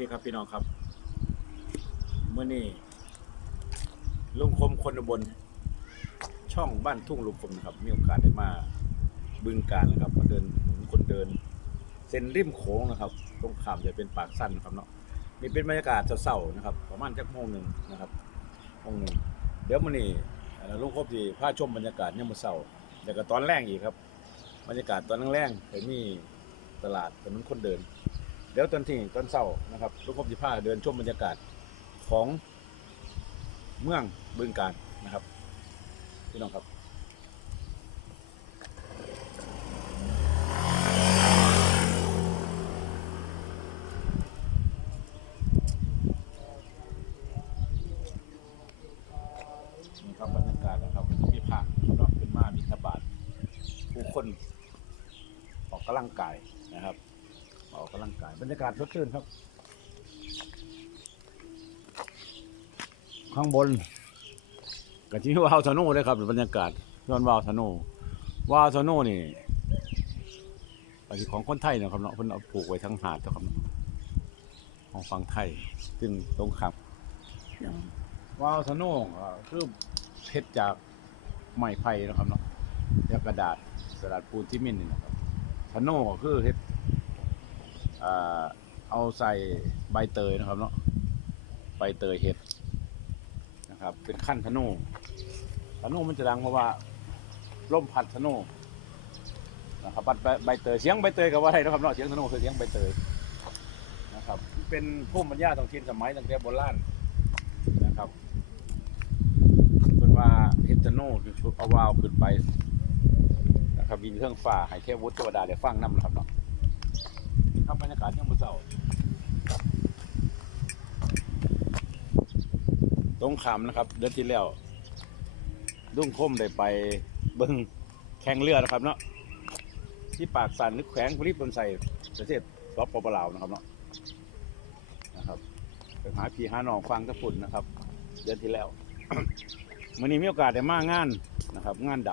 ดีครับพี่น้องครับเมื่อนี้ลุงคมคนบน ช่องบ้านทุ่งลุงคมนะครับ มีโอกาสได้มาบึงการนะครับมาเดินหนุนคนเดิน เส้นริมโขงนะครับ ตรงขามจะเป็นปากสั้นนะครับเนาะนี่เป็นบรรยากาศเศร้าๆนะครับ ประมาณจักโมงหนึ่งนะครับโมงหนึ่งเดี๋ยวมื่อนี้เอ่ลุงคมที่พาชมบรรยากาศเนี่ยามมื่อเศร้าแล้วก็ตอนแรกอีกครับ บรรยากาศตอนแรกๆเคยมีตลาดถนนคนเดิน เดี๋ยวตอนที่ตอนเช้านะครับลูกคมสิพาเดินชมบรรยากาศของเมืองบึงการนะครับพี่น้องครับนี่ครับบรรยากาศนะครับมีผักเนาะเป็นมามีทบาทผู้คนออกกำลังกาย บรรยากาศสดชื่นครับ ข้างบนกะที่วาวสนุเลยครับบรรยากาศย้อนวาวสนุวาวสนุนี่อันนี้ของคนไทยนะครับเนาะเพิ่นเอาปลูกไว้ทั้งหาดนะครับของฝั่งไทย ซึ่งตรงข้ามวาวสนุอ่าคือเพชรจากไม้ไผ่นะครับเนาะจากกระดาษกระดาษปูนที่มินนี่นะครับสนุก็คือเฮ็ด เอาใส่ใบเตยนะครับเนาะใบเตยเห็ดนะครับ เป็นขั้นธนูธนูมันจะดังเพราะว่าล่มพัดธนูนะครับพัดใบเตยเสียงใบเตยกับว่าอะไรนะครับเนาะเสียงธนูคือเสียงใบเตยนะครับ เป็นภูมิปัญญาท้องถิ่นสมัยตั้งแต่โบราณนะครับเป็นว่าเฮ็ดธนูคือเอาวาวขึ้นไปนะครับบินเครื่องฟ้าให้เทพวุฒิเทวดาได้ฟังน้ำนะครับเนาะ ครับบรรยากาศยังมือเสาตรงขามนะครับ เดือนที่แล้วดุ้งคมได้ไปเบิ้งแข่งเรือนะครับเนาะที่ปากสันนึกแขวงพริบนใส่ประเทศสปปลาวนะครับเนาะนะครับไปหาพี่หาน้องฟังตะฝุ่นนะครับ เดือนที่แล้ววันนี้มีโอกาสได้มางานนะครับ งานด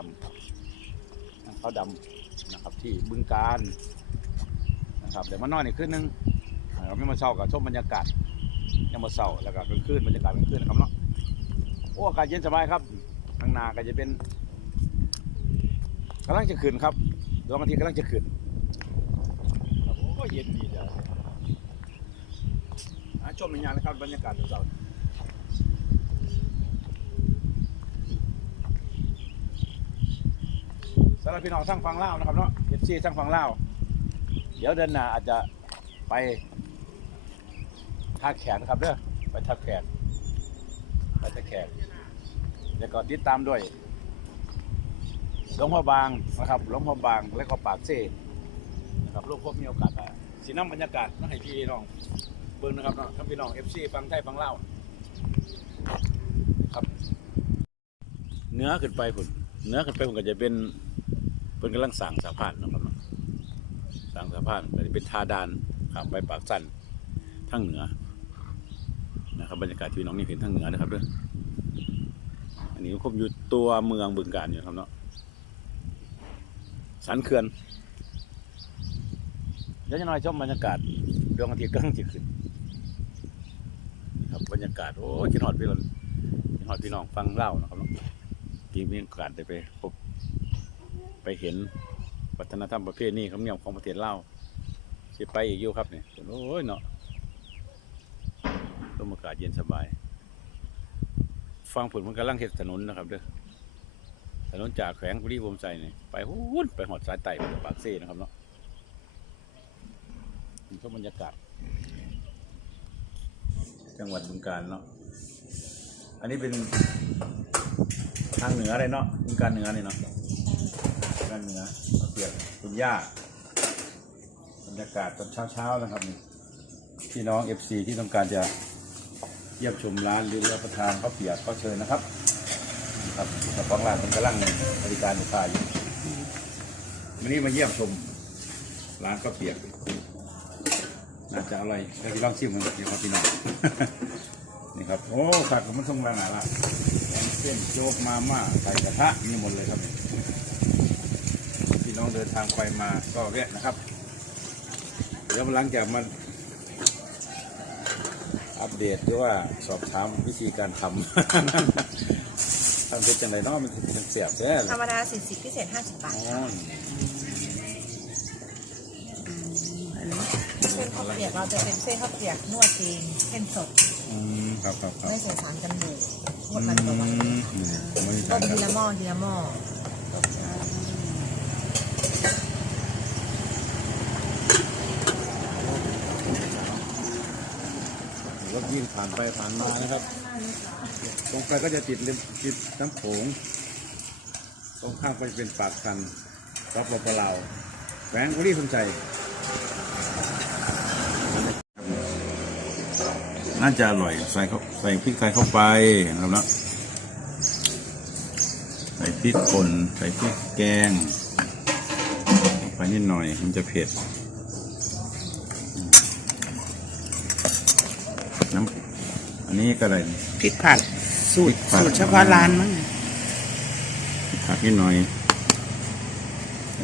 ำเขาดำนะครับ ที่บึงการ นะครับเดี๋ยวมานอนอีกคืนนึงเราไม่มาเช้ากับชมบรรยากาศยังมาเช้าแล้วก็กลางคืนบรรยากาศกลางคืนนะครับเนาะโอ้อากาศเย็นสบายครับทางนาก็จะเป็นกำลังจะขึ้นครับดวงอาทิตย์กำลังจะขึ้นโอ้เย็นดีจ้ะชมในงานนะครับบรรยากาศเช้าสำหรับพี่น้องทั้งฟังเล่านะครับเนาะเอฟซีทั้งฟังเล่า เดี๋ยวเดือนหน้าอาจจะไปท่าแขนครับเด้อไปท่าแขนไปท่าแขนแล้วก็ติดตามด้วยหลวงพ่อบางนะครับหลวงพ่อบางแล้วก็ปากเซ่นะครับลูกพบมีโอกาสไปสีน้ำบรรยากาศมาให้พี่น้องเบิ่งนะครับเนาะทั้งพี่น้องเอฟซีฟังไทยฟังเล่าครับเนื้อขึ้นไปพุ่นเนื้อขึ้นไปผมก็จะเป็นเป็นกำลังสั่งสะพานนะครับ เนาะสร้างสะพานเป็นทาดานข้ามไปปากสั้นทางเหนือนะครับบรรยากาศที่น้องนี่เห็นทางเหนือนะครับเด้ออันนี้ผมอยู่ตัวเมืองบึงการอยู่ครับเนาะสันเขื่อนเดี๋ยวจะน้อยชมบรรยากาศดวงอาทิตย์กำลังจะขึ้นครับบรรยากาศโอ้ยกินหอดพี่นกินหอดพี่น้องฟังเล่านะครับเนาะกินมีโอกาสได้ไปพบไปเห็น วัฒนธรรมประเพณีคำเนียมของประเทศลาวสิไปอีกอยู่ครับเนี่ยโอ้ยเนาะลมอากาศเย็นสบาย ฟังผลมันกำลังเห็ดถนนนะครับเด้อถนนจากแขวงพุรีวมใส่เนี่ยไปหุ้นไปหอดสายไต่ไปปากเซ่นะครับเนาะนี่ก็บรรยากาศ จังหวัดบึงกาฬเนาะอันนี้เป็นทางเหนือเลยเนาะบึงการเหนือนี่เนาะ ด้านเหนือเปียกคุณย่าบรรยากาศตอนเช้าๆนะครับนี่พี่น้องเอฟซีที่ต้องการจะเยี่ยมชมร้านหรือรับประทานข้าวเปียกก็เชิญนะครับครับเจ้าของร้านเป็นกำลังบริการลูกค้าอยู่วันนี้มาเยี่ยมชมร้านข้าวเปียกน่าจะอร่อยก็ที่ลองชิมกันเดี๋ยวครับพี่น้องนี่ครับโอ้ผักมันทรงร้านไหนล่ะแกงเส้นโจ๊กมาม่าใส่กระทะนี่หมดเลยครับ นี่พี่น้องเดินทางไปมาก็แวะนะครับ เดี๋ยวหลังจากมาเดตหรือว่าสอบถามวิธีการทำ ทำเป็นจังไรเนาะมันถึงเสียบแท้เลธรยรมดาสี่สิบพิเศษห้าสิบบาทอ๋อเส้นข้าวเปียกเราจะเป็นเส้นข้าวเปียกนวดเองเส้นสดอืมครับครับครับไม่ใส่สารกันบูดนวดมันต่อวันอืมอืมไม่มีต้ทางมคทีรับละหม้อทีละหม้อ ผ่านไปผ่านมานะครับ ตรงไปก็จะติดริมติดน้ำโขงตรงข้ามก็จะเป็นปากคันรับปปลาวแหวงอุรีสมใจน่าจะอร่อยใส่เขาใส่พริกไทยเข้าไปนะครับนะใส่พริกป่นใส่พริกแกงลงไปนิดหน่อยมันจะเผ็ด น้ำอันนี้ก็อะไรพริกผัดสูตรพริกผัดสูตรเฉพาะร้านมั้งผักนิดหน่อย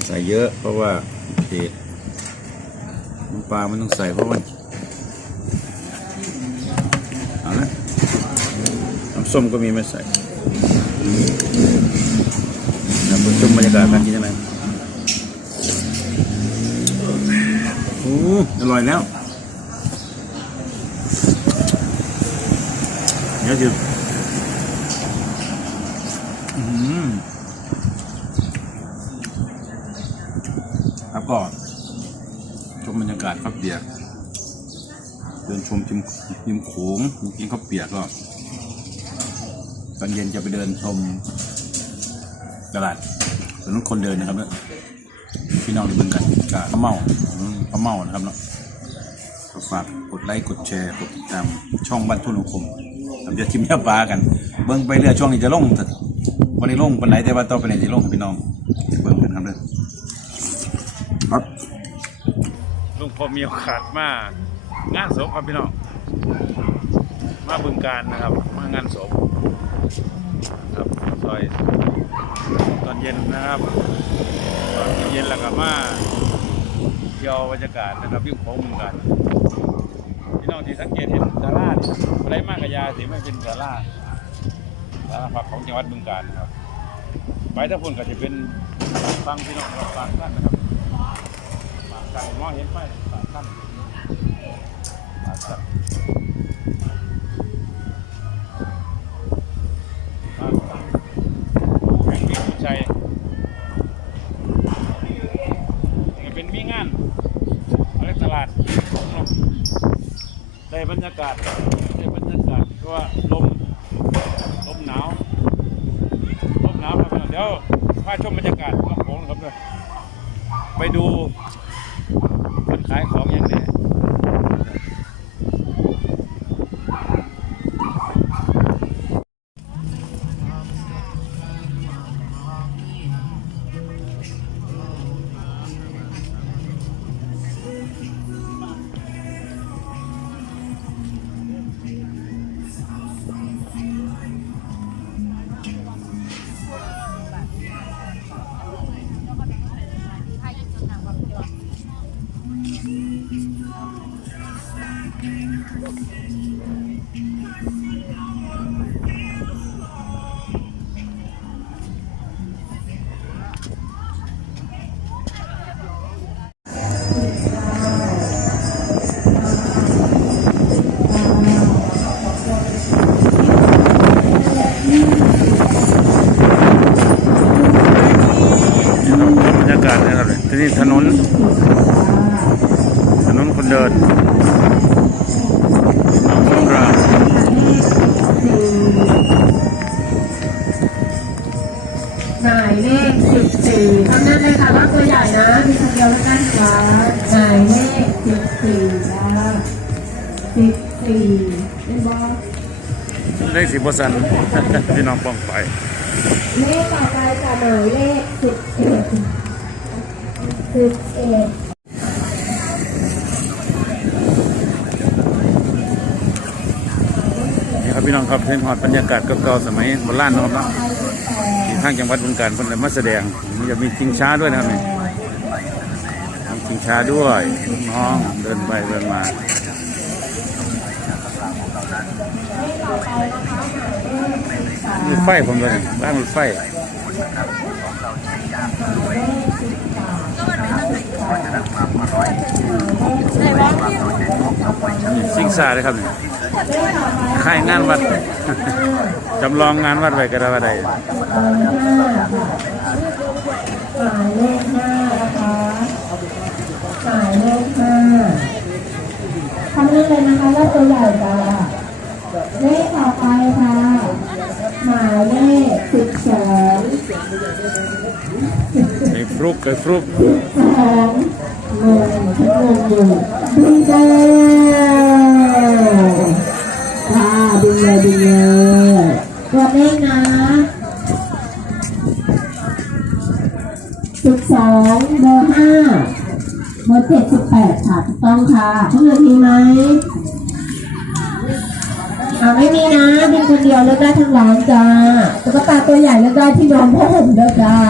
ใส่เยอะ เพราะว่าเผ็ดน้ำปลามันต้องใส่เพราะมันเอาละน้ำส้มก็มีไม่ใส่น้ำส้มบรรยากาศการกินยังไงโอ้อร่อยแล้ว เดี๋ยวจะอืมครับก็ชมบรรยากาศข้าวเปียกเดินชมจิมจิมโขงกินข้าวเปียกก็ตอนเย็นจะไปเดินชมตลาดถนนคนเดินนะครับเนี่ยพี่น้องที่เบิ่งกันกะข้าวเมาข้าวเมานะครับเนาะฝากกดไลค์กดแชร์กดติดตามช่องบ้านทุ่นคม เราจะทิมยาปลากัน เบิ่งไปเรื่อยช่วงนี้จะลงแต่วันนี้ลงปันไหนแต่ว่าต่อไปไหนจะลงพี่น้องเบิ่งกันครับเด้อครับลุงพอมีโอกาสมางานศพครับพี่น้องมาบึงการนะครับมางานศพครับซอยตอนเย็นนะครับตอนเย็นแล้วก็มาเที่ยวบรรยากาศนะครับวิ่งโค้งบึงการ น้องที่สังเกตเห็นสาราเนี่ยอะไรมากกยาสีไม่เป็นสาราสาราพักของจังหวัดบึงกาฬนะครับ ไปถ้าพุ่นก็จะเป็นฟังพี่น้องครับฟังท่านนะครับปากกันมองเห็นไฟปากกันฟังท่านากาศได้บรรยากาศเพราะว่าลมลมหนาวลมหนาวครับเดี๋ยวพาชมบรรยากาศลำโพงครับเลยไปดูคนขายของยังไง สิบเปอร์เซ็นพี่น้องป้องไปเลขต่อไปจะหมายเลขสิบเอ็ดสิบเอ็ดนี่ครับพี่น้องครับเห็นหอดบรรยากาศเก่าๆสมัยโบราณนาะครับเนาะที่ทางจังหวัดบึงกาฬเพิ่นได้มาแสดงมันจะมีชิงช้าด้วยนะครับนี่มีชิงช้าด้วยน้องเดินไปเดินมา รถไฟผมเลยบ้านรถไฟนี่ซิงซาเลยครับเนี่ค่ายงานวัด จำลองงานวัดไว้ก็ได้ว่าได้หมายเลขห้าคะหมายเลขห้า ทำนี่เลยนะคะว่าตัวใหญ่จ้ะเลขต่อไปค่ะ หมายเลขสิบสองไอ้ฟลุกไอ้ฟลุกสองงงฉันงงอยู่ดึงเด้ ค่ะถูกต้องค่ะทุกนมีไหมอ่าไม่มีนะเป็นคนเดียวเลือกได้ทั้งร้านจ้าตุ๊กตาตัวใหญ่เลือกได้ที่นอนผ้าห่มเลือกได้